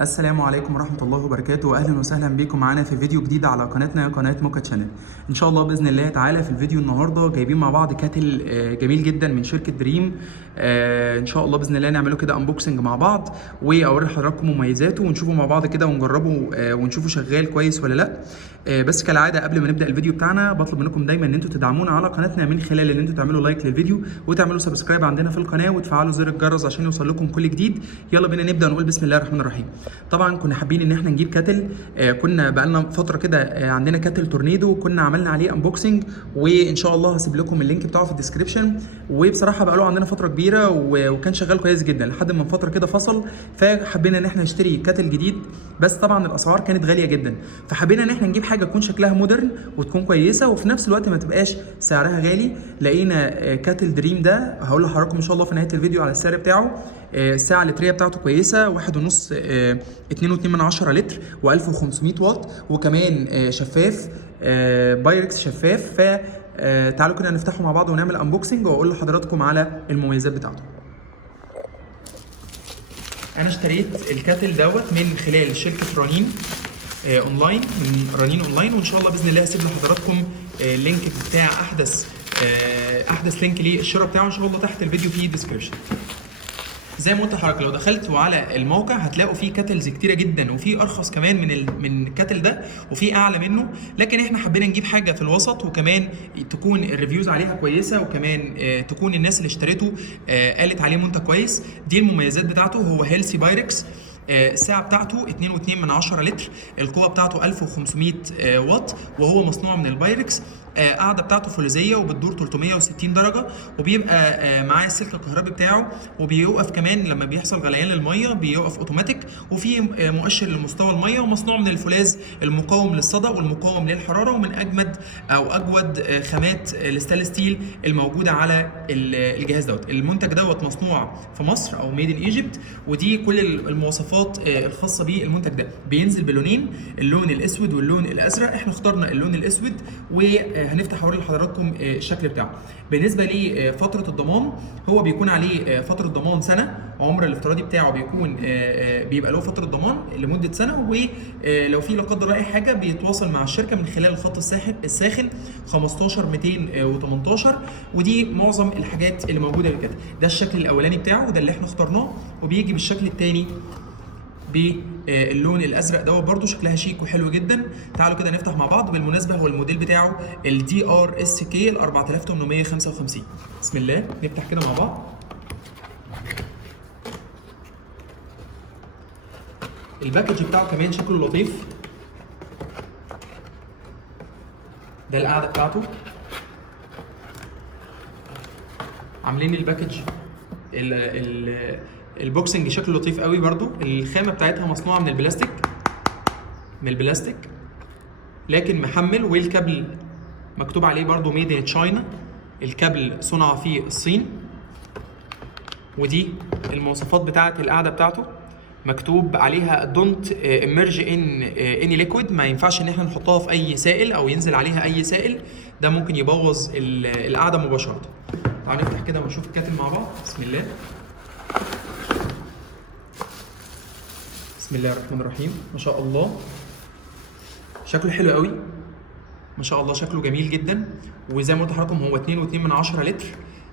السلام عليكم ورحمة الله وبركاته، أهلا وسهلا بكم معانا في فيديو جديد على قناتنا قناة موكا تشانل. إن شاء الله بإذن الله تعالى في الفيديو النهاردة جايبين مع بعض كاتل جميل جدا من شركة دريم. إن شاء الله بإذن الله نعمله كده أنبوكسنج مع بعض وأوري لحضراتكم مميزاته ونشوفه مع بعض كده ونجربه ونشوفه شغال كويس ولا لأ. بس كالعادة قبل ما نبدأ الفيديو بتاعنا بطلب منكم دايما إن أنتوا تدعمونا على قناتنا من خلال إن أنتوا تعملوا لايك للفيديو وتعملوا سبسكرايب عندنا في القناة وتفعلوا زر الجرس عشان يوصل لكم كل جديد. يلا بينا نبدأ نقول بسم الله الرحمن الرحيم. طبعا كنا حابين ان احنا نجيب كاتل، كنا بقالنا فتره كده عندنا كاتل تورنيدو كنا عملنا عليه انبوكسنج، وان شاء الله هسيب لكم اللينك بتاعه في الديسكربشن. وبصراحه بقاله عندنا فتره كبيره وكان شغال كويس جدا لحد من فتره كده فصل، فحبينا ان احنا نشتري كاتل جديد. بس طبعا الاسعار كانت غاليه جدا، فحبينا ان احنا نجيب حاجه تكون شكلها مودرن وتكون كويسه وفي نفس الوقت ما تبقاش سعرها غالي. لقينا كاتل دريم ده، هقول لحضراتكم ان شاء الله في نهايه الفيديو على السعر بتاعه. الساعه اللتريه بتاعته كويسه 1.5 2.2 لتر و1500 واط، وكمان شفاف بايركس شفاف. ف تعالوا كده نفتحه مع بعض ونعمل انبوكسنج واقول لحضراتكم على المميزات بتاعته. انا اشتريت الكاتل دوت من خلال شركه رنين اونلاين، من رنين اونلاين، وان شاء الله باذن الله هسيب لحضراتكم اللينك بتاع احدث لينك للشراء بتاعه ان شاء الله تحت الفيديو في الديسكربشن. زي ما قلت لحضرتك لو دخلتوا على الموقع هتلاقوا فيه كاتلز كتيره جدا، وفي ارخص كمان من الكاتل ده وفي اعلى منه، لكن احنا حبينا نجيب حاجه في الوسط وكمان تكون الريفيوز عليها كويسه، وكمان تكون الناس اللي اشترته قالت عليه منتج كويس. دي المميزات بتاعته. هو هيلسي بايركس، السعه بتاعته 2.2 لتر، القوه بتاعته 1500 واط، وهو مصنوع من البايركس. قاعده بتاعته فولاذيه وبتدور 360 درجه، وبيبقى معاه السلك الكهربي بتاعه، وبيوقف كمان لما بيحصل غليان للميه بيوقف اوتوماتيك، وفي مؤشر لمستوى الميه، ومصنوع من الفولاذ المقاوم للصدى والمقاوم للحراره، ومن اجمد او اجود خامات الستانلس ستيل الموجوده على الجهاز دوت. المنتج دوت مصنوع في مصر او ميد ان ايجيبت، ودي كل المواصفات الخاصه بالمنتج ده. بينزل بلونين، اللون الاسود واللون الازرق. احنا اخترنا اللون الاسود وهنفتح اوري لحضراتكم الشكل بتاعه. بالنسبه لفتره الضمان، هو بيكون عليه فتره ضمان سنه، عمر الافتراضي بتاعه بيبقى له فتره ضمان لمده سنه، ولو في لا قدر الله اي حاجه بيتواصل مع الشركه من خلال الخط الساخن 15 218. ودي معظم الحاجات اللي موجوده في كده. ده الشكل الاولاني بتاعه، ده اللي احنا اخترناه، وبيجي بالشكل الثاني باللون الازرق دوت، برده شكلها شيك وحلو جدا. تعالوا كده نفتح مع بعض. بالمناسبه هو الموديل بتاعه الدي ار اس كي 4855. بسم الله نفتح كده مع بعض. الباكج بتاعه كمان شكله لطيف. ده القاعده بتاعته، عاملين الباكج البوكسنج شكله لطيف قوي. برضو الخامه بتاعتها مصنوعه من البلاستيك، لكن محمل، والكابل مكتوب عليه برضو ميد ان تشاينا. الكابل صنع في الصين. ودي المواصفات بتاعه القاعده بتاعته، مكتوب عليها دونت اميرج ان اني ليكويد، ما ينفعش ان احنا نحطها في اي سائل او ينزل عليها اي سائل، ده ممكن يبوظ القاعده مباشره. تعالوا نفتح كده ونشوف الكاتل مع بعض. بسم الله. بسم الله الرحمن الرحيم. ما شاء الله شكله حلو قوي، ما شاء الله شكله جميل جدا. وزي ما قلت لحضراتكم هو 2.2 لتر.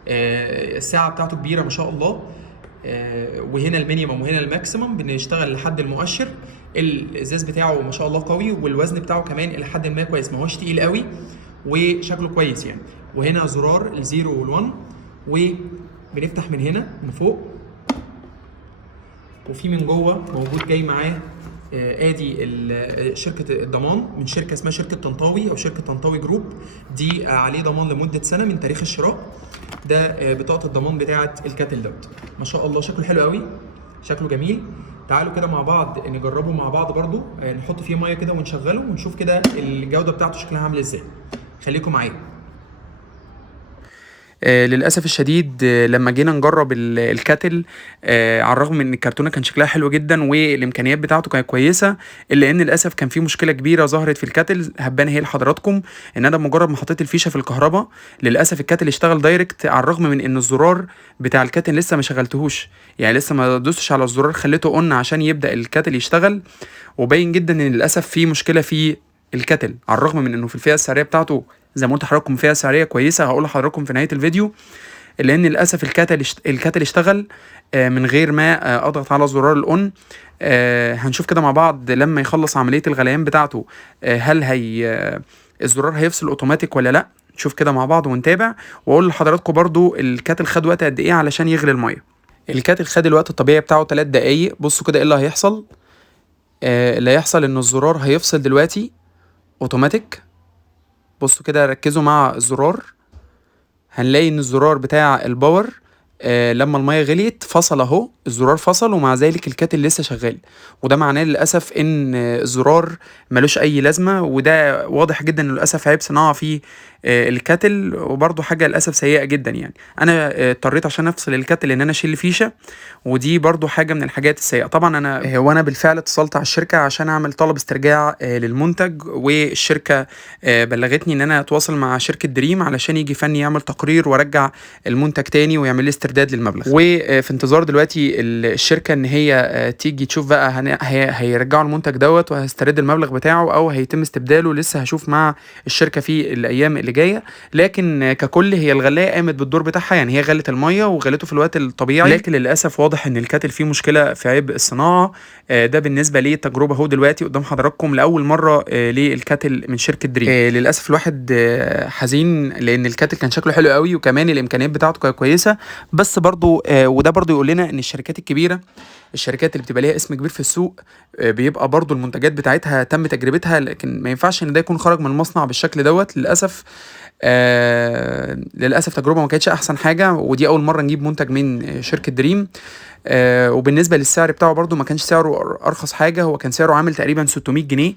الساعه بتاعته كبيره ما شاء الله. وهنا المينيمم وهنا الماكسيمم بنشتغل لحد المؤشر. الازاز بتاعه ما شاء الله قوي، والوزن بتاعه كمان الى حد ما كويس، ما هوش تقيل قوي وشكله كويس يعني. وهنا زرار الزيرو وال1، وبنفتح من هنا من فوق، وفي من جوه موجود جاي معاه ادي شركه الضمان من شركه اسمها شركه طنطاوي او شركه طنطاوي جروب. دي عليه ضمان لمده سنه من تاريخ الشراء. ده بطاقه الضمان بتاعه الكاتل دوت. ما شاء الله شكله حلو قوي، شكله جميل. تعالوا كده مع بعض نجربه مع بعض برضو، نحط فيه ميه كده ونشغله ونشوف كده الجوده بتاعته شكلها عامل ازاي. خليكم معايا. للاسف الشديد لما جينا نجرب الكاتل، على الرغم من ان الكرتونه كان شكلها حلو جدا والامكانيات بتاعته كانت كويسه، الا ان للاسف كان في مشكله كبيره ظهرت في الكاتل هبان هي لحضراتكم. ان انا بمجرد ما حطيت الفيشه في الكهرباء للاسف الكاتل اشتغل دايركت، على الرغم من ان الزرار بتاع الكاتل لسه ما شغلتهوش، يعني لسه ما دوستش على الزرار خليته اون عشان يبدا الكاتل يشتغل. وباين جدا ان للاسف في مشكله في الكاتل، على الرغم من انه في الفئه السعريه بتاعته زي ما قلت لحضراتكم فئه سعريه كويسه، هقول لحضراتكم في نهايه الفيديو. لان للاسف الكاتل اشتغل من غير ما اضغط على زرار الاون. هنشوف كده مع بعض لما يخلص عمليه الغليان بتاعته هل هي الزرار هيفصل اوتوماتيك ولا لا. نشوف كده مع بعض ونتابع، واقول لحضراتكم برضو الكاتل خد وقت قد ايه علشان يغلي الميه. الكاتل خد الوقت الطبيعي بتاعه 3 دقايق. بصوا كده ايه اللي هيحصل. اللي هيحصل ان الزرار هيفصل دلوقتي اوتوماتيك. بصوا كده ركزوا مع الزرار، هنلاقي ان الزرار بتاع الباور لما الميه غليت فصل اهو، الزرار فصل ومع ذلك الكاتل لسه شغال. وده معناه للاسف ان الزرار ملوش اي لازمه، وده واضح جدا انه للاسف عيب صناعه في الكاتل، وبرضه حاجه للاسف سيئه جدا. يعني انا اضطريت عشان افصل الكاتل ان انا اشيل الفيشه، ودي برضه حاجه من الحاجات السيئه. طبعا انا وانا بالفعل اتصلت على الشركه عشان اعمل طلب استرجاع للمنتج، والشركه بلغتني ان انا اتواصل مع شركه دريم علشان يجي فني يعمل تقرير وارجع المنتج تاني ويعمل لي استرداد للمبلغ. وفي انتظار دلوقتي الشركه ان هي تيجي تشوف بقى هيرجعوا المنتج دوت وهيسترد المبلغ بتاعه او هيتم استبداله. لسه هشوف مع الشركه في الايام اللي جايه. لكن ككل هي الغلايه قامت بالدور بتاعها، يعني هي غلت الميه وغلته في الوقت الطبيعي. لكن للاسف واضح ان الكاتل فيه مشكله في عبء الصناعه. ده بالنسبه لي تجربه اهو دلوقتي قدام حضراتكم لاول مره للكاتل من شركه دريم. للاسف الواحد حزين لان الكاتل كان شكله حلو قوي وكمان الامكانيات بتاعته كانت كويسه. بس برضو وده برضو يقول لنا ان الشركات الكبيره، الشركات اللي بتبقى ليها اسم كبير في السوق، بيبقى برضو المنتجات بتاعتها تم تجربتها، لكن ما ينفعش ان ده يكون خرج من المصنع بالشكل دوت. للاسف للاسف تجربه ما كانتش احسن حاجه، ودي اول مره نجيب منتج من شركه دريم. وبالنسبه للسعر بتاعه برضو ما كانش سعره ارخص حاجه، هو كان سعره عامل تقريبا 600 جنيه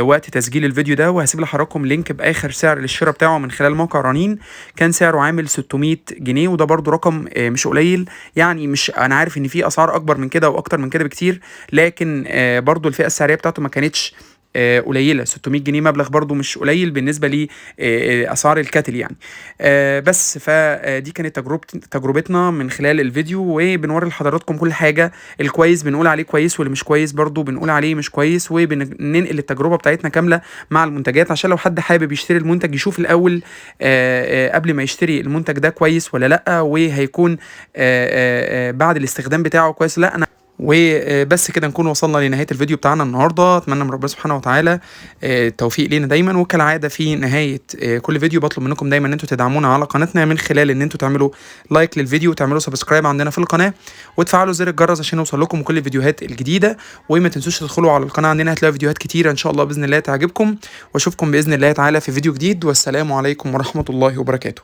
وقت تسجيل الفيديو ده. وهسيب لحضراتكم لينك باخر سعر للشراء بتاعه من خلال موقع رنين، كان سعره عامل 600 جنيه، وده برضو رقم مش قليل. يعني مش انا عارف ان في اسعار اكبر من كده واكتر من كده بكتير، لكن برضو الفئه السعريه بتاعته ما كانتش قليله. 600 جنيه مبلغ برضو مش قليل بالنسبه لاسعار الكاتل يعني. بس فدي كانت تجربتنا من خلال الفيديو، وبنوري لحضراتكم كل حاجه. الكويس بنقول عليه كويس، واللي مش كويس برضو بنقول عليه مش كويس، وبننقل التجربه بتاعتنا كامله مع المنتجات عشان لو حد حابب يشتري المنتج يشوف الاول قبل ما يشتري المنتج ده كويس ولا لا، وهيكون بعد الاستخدام بتاعه كويس لا. وبس كده نكون وصلنا لنهايه الفيديو بتاعنا النهارده. اتمنى من ربنا سبحانه وتعالى التوفيق لينا دايما. وكالعاده في نهايه كل فيديو بطلب منكم دايما ان انتوا تدعمونا على قناتنا من خلال ان انتوا تعملوا لايك للفيديو وتعملوا سبسكرايب عندنا في القناه وتفعلوا زر الجرس عشان يوصل لكم كل الفيديوهات الجديده. وما تنسوش تدخلوا على القناه عندنا، هتلاقوا فيديوهات كتيره ان شاء الله باذن الله تعجبكم. واشوفكم باذن الله تعالى في فيديو جديد، والسلام عليكم ورحمه الله وبركاته.